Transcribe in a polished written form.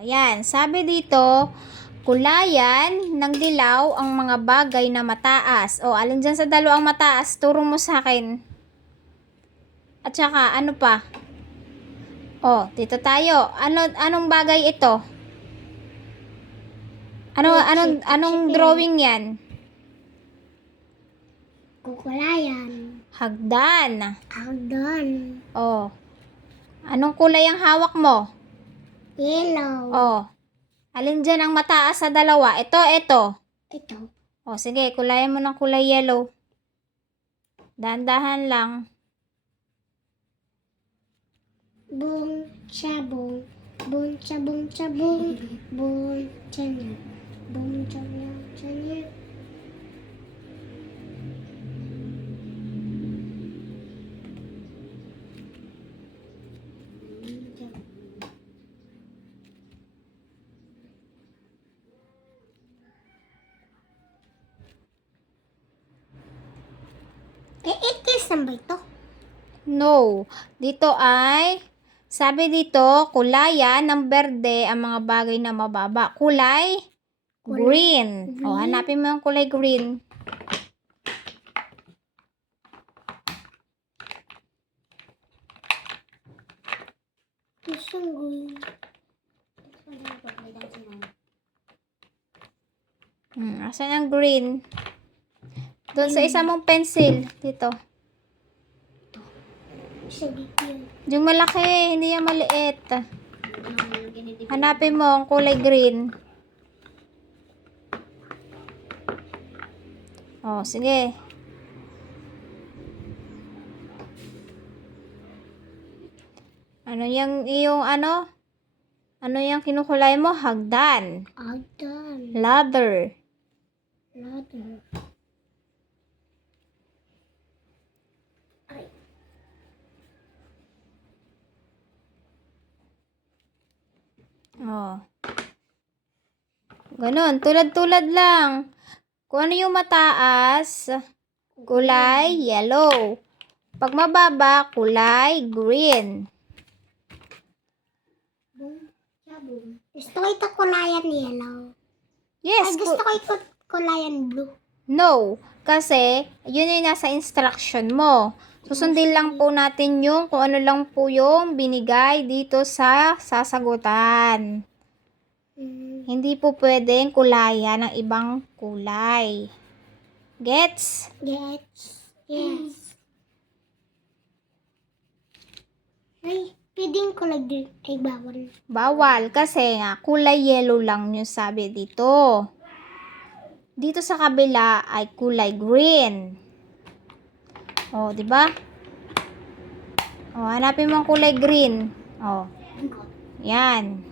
Ayan, sabi dito, kulayan ng dilaw ang mga bagay na mataas. O, alin dyan sa dalawang mataas? Turo mo sa akin. At saka, ano pa? O, dito tayo. Anong bagay ito? Anong drawing yan? Kukulayan. Hagdan. Hagdan. O, anong kulay ang hawak mo? Yellow. O, alin dyan ang mataas sa dalawa? Ito. Ito. O, sige, kulayan mo ng kulay yellow. Dahan-dahan lang. Bong, chabong. Bong, chabong, chabong. Bong, chanya. Bong, chanya, chanya. Itis ba ito? No. Dito ay, sabi dito, kulayan ng berde ang mga bagay na mababa. Kulay? Green. O, hanapin mo yung kulay green. Isang green. Asan ang green? Doon sa isa mong pencil. Dito. Yung malaki, hindi yung maliit. Hanapin mo ang kulay green. O, sige. Ano yung iyong ano? Ano yung kinukulay mo? Hagdan. Hagdan. Ladder. Ladder. Oh. Ganon. Tulad-tulad lang. Kung ano yung mataas, kulay yellow. Pag mababa, kulay green. Gusto ko ito kulayan yellow. Yes. Ay, gusto ko ito kulayan blue. No. Kasi, yun yung nasa instruction mo. Susundin lang po natin yung kung ano lang po yung binigay dito sa sasagutan. Hindi po pwedeng kulayan ng ibang kulay. Gets? Gets? Yes. Ay, pwedeng kulay green. Ay, bawal. Bawal kasi nga kulay yellow lang yung sabi dito. Dito sa kabila ay kulay green. Oh, 'di ba? Oh, hanapin mo ang kulay green. Oh. Yan.